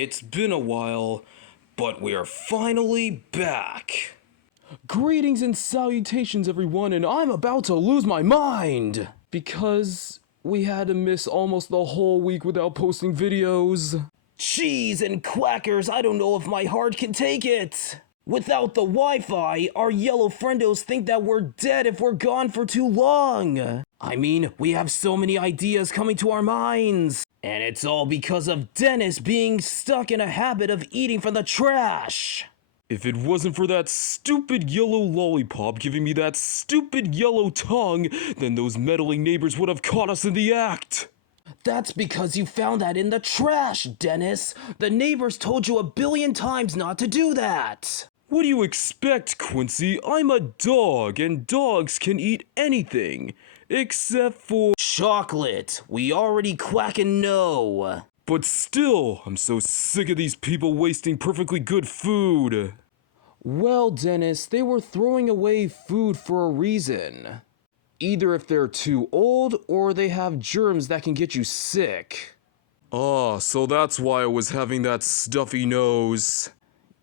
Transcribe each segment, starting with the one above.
It's been a while, but we are finally back. Greetings and salutations, everyone, and I'm about to lose my mind! Because we had to miss almost the whole week without posting videos. Cheese and quackers, I don't know if my heart can take it! Without the Wi-Fi, our yellow friendos think that we're dead if we're gone for too long. I mean, we have so many ideas coming to our minds. And it's all because of Dennis being stuck in a habit of eating from the trash. If it wasn't for that stupid yellow lollipop giving me that stupid yellow tongue, then those meddling neighbors would have caught us in the act. That's because you found that in the trash, Dennis. The neighbors told you 1,000,000,000 times not to do that. What do you expect, Quincy? I'm a dog, and dogs can eat anything. Except for chocolate. We already quack and know. But still, I'm so sick of these people wasting perfectly good food. Well, Dennis, they were throwing away food for a reason. Either if they're too old, or they have germs that can get you sick. Ah, so that's why I was having that stuffy nose.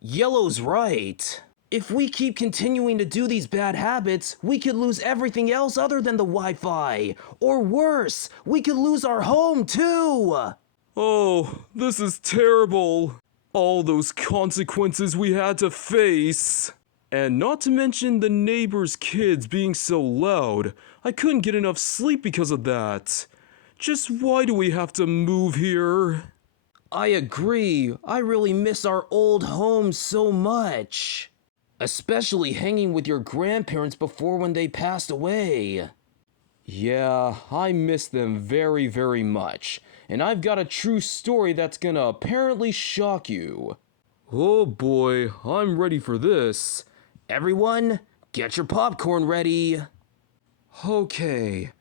Yellow's right. If we keep continuing to do these bad habits, we could lose everything else other than the Wi-Fi. Or worse, we could lose our home too. Oh, this is terrible. All those consequences we had to face. And not to mention the neighbors' kids being so loud. I couldn't get enough sleep because of that. Just why do we have to move here? I agree. I really miss our old home so much. Especially hanging with your grandparents before when they passed away. Yeah, I miss them very, very much. And I've got a true story that's gonna apparently shock you. Oh boy, I'm ready for this. Everyone, get your popcorn ready. Okay,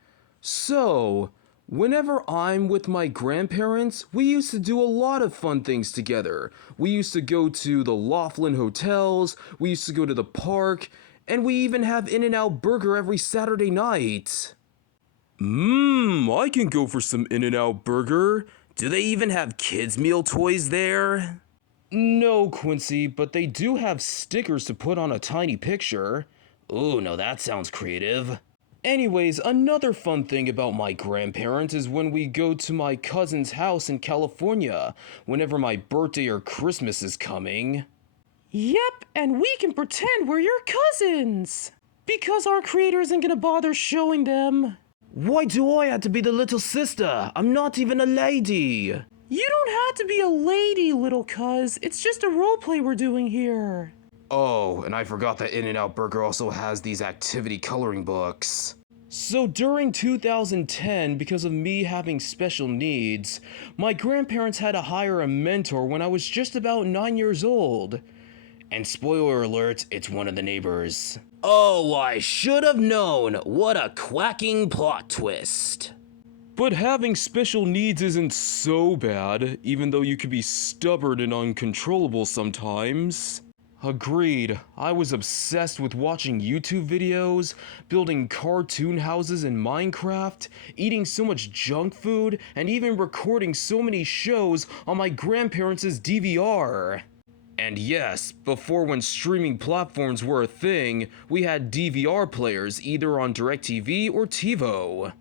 so whenever I'm with my grandparents, we used to do a lot of fun things together. We used to go to the Laughlin hotels, we used to go to the park, and we even have In-N-Out Burger every Saturday night. I can go for some In-N-Out Burger. Do they even have kids' meal toys there? No, Quincy, but they do have stickers to put on a tiny picture. Ooh, no, that sounds creative. Anyways, another fun thing about my grandparents is when we go to my cousin's house in California, whenever my birthday or Christmas is coming. Yep, and we can pretend we're your cousins! Because our creator isn't gonna bother showing them. Why do I have to be the little sister? I'm not even a lady! You don't have to be a lady, little cuz. It's just a roleplay we're doing here. Oh, and I forgot that In-N-Out Burger also has these activity coloring books. So during 2010, because of me having special needs, my grandparents had to hire a mentor when I was just about 9 years old. And spoiler alert, it's one of the neighbors. Oh, I should have known! What a quacking plot twist. But having special needs isn't so bad, even though you can be stubborn and uncontrollable sometimes. Agreed. I was obsessed with watching YouTube videos, building cartoon houses in Minecraft, eating so much junk food, and even recording so many shows on my grandparents' DVR. And yes, before when streaming platforms were a thing, we had DVR players either on DirecTV or TiVo.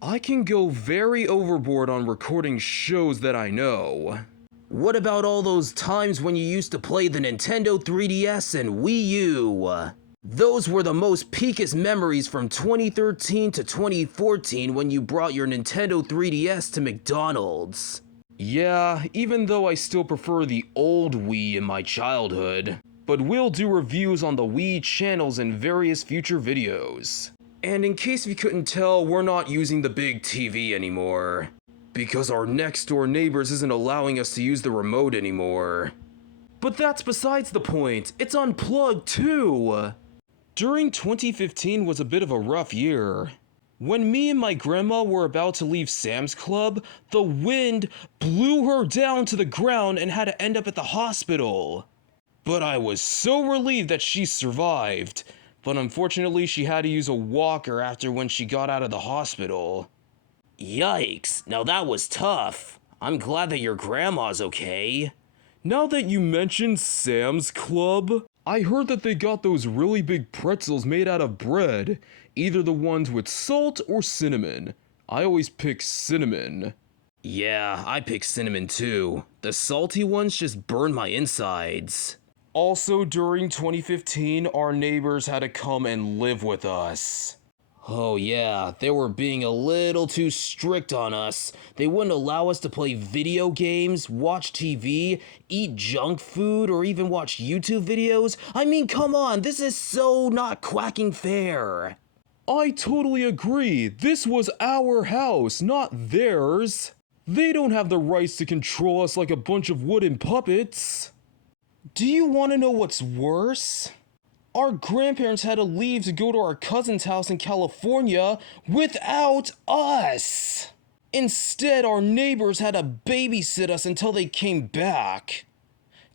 I can go very overboard on recording shows that I know. What about all those times when you used to play the Nintendo 3DS and Wii U? Those were the most peakest memories from 2013 to 2014 when you brought your Nintendo 3DS to McDonald's. Yeah, even though I still prefer the old Wii in my childhood. But we'll do reviews on the Wii channels in various future videos. And in case you couldn't tell, we're not using the big TV anymore. Because our next door neighbors isn't allowing us to use the remote anymore. But that's besides the point, it's unplugged too! During 2015 was a bit of a rough year. When me and my grandma were about to leave Sam's Club, the wind blew her down to the ground and had to end up at the hospital. But I was so relieved that she survived. But unfortunately, she had to use a walker after when she got out of the hospital. Yikes, now that was tough. I'm glad that your grandma's okay. Now that you mentioned Sam's Club, I heard that they got those really big pretzels made out of bread, either the ones with salt or cinnamon. I always pick cinnamon. Yeah, I pick cinnamon too. The salty ones just burn my insides. Also, during 2015, our neighbors had to come and live with us. Oh yeah, they were being a little too strict on us. They wouldn't allow us to play video games, watch TV, eat junk food, or even watch YouTube videos. I mean, come on, this is so not quacking fair. I totally agree. This was our house, not theirs. They don't have the rights to control us like a bunch of wooden puppets. Do you want to know what's worse? Our grandparents had to leave to go to our cousin's house in California without us. Instead, our neighbors had to babysit us until they came back.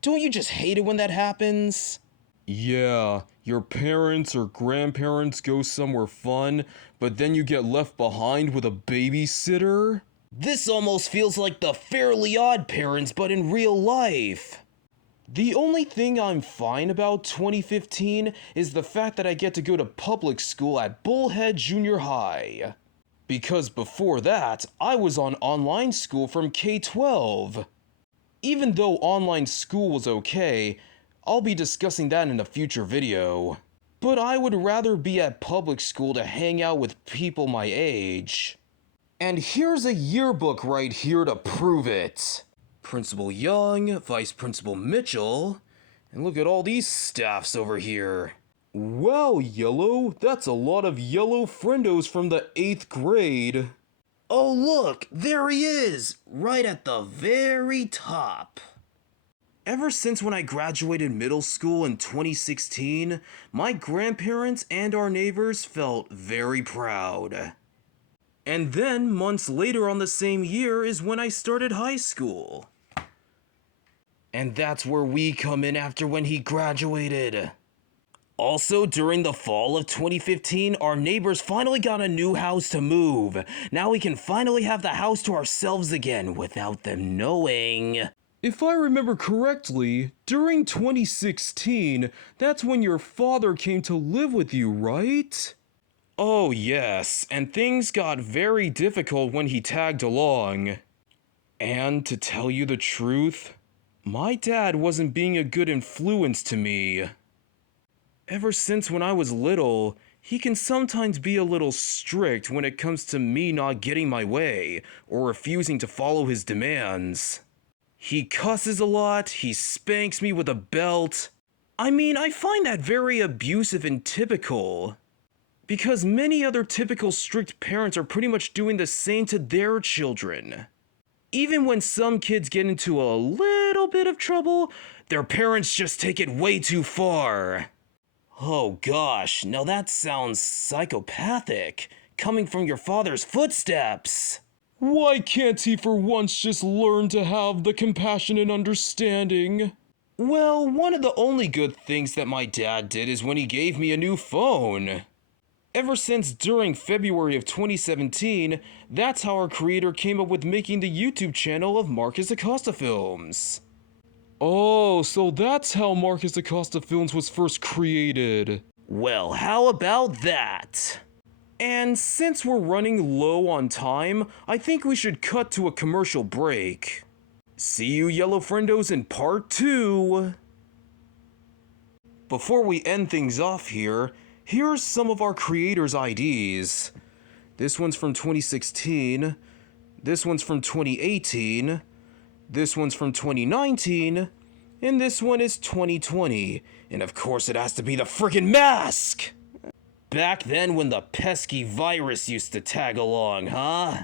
Don't you just hate it when that happens? Yeah, your parents or grandparents go somewhere fun, but then you get left behind with a babysitter? This almost feels like the Fairly Odd Parents, but in real life. The only thing I'm fine about 2015 is the fact that I get to go to public school at Bullhead Junior High. Because before that, I was on online school from K-12. Even though online school was okay, I'll be discussing that in a future video. But I would rather be at public school to hang out with people my age. And here's a yearbook right here to prove it. Principal Young, Vice Principal Mitchell, and look at all these staffs over here. Wow, Yellow, that's a lot of yellow friendos from the 8th grade. Oh look, there he is, right at the very top. Ever since when I graduated middle school in 2016, my grandparents and our neighbors felt very proud. And then, months later on the same year is when I started high school. And that's where we come in after when he graduated. Also, during the fall of 2015, our neighbors finally got a new house to move. Now we can finally have the house to ourselves again without them knowing. If I remember correctly, during 2016, that's when your father came to live with you, right? Oh yes, and things got very difficult when he tagged along. And to tell you the truth, my dad wasn't being a good influence to me. Ever since when I was little, he can sometimes be a little strict when it comes to me not getting my way or refusing to follow his demands. He cusses a lot, he spanks me with a belt. I mean, I find that very abusive and typical. Because many other typical strict parents are pretty much doing the same to their children. Even when some kids get into a little bit of trouble, their parents just take it way too far. Oh gosh, now that sounds psychopathic, coming from your father's footsteps. Why can't he for once just learn to have the compassion and understanding? Well, one of the only good things that my dad did is when he gave me a new phone. Ever since during February of 2017, that's how our creator came up with making the YouTube channel of Marcus Acosta Films. Oh, so that's how Marcus Acosta Films was first created. Well, how about that? And since we're running low on time, I think we should cut to a commercial break. See you Yellow Friendos in part 2. Before we end things off here, here's some of our creators' IDs. This one's from 2016, this one's from 2018, this one's from 2019, and this one is 2020. And of course it has to be the friggin' mask! Back then when the pesky virus used to tag along, huh?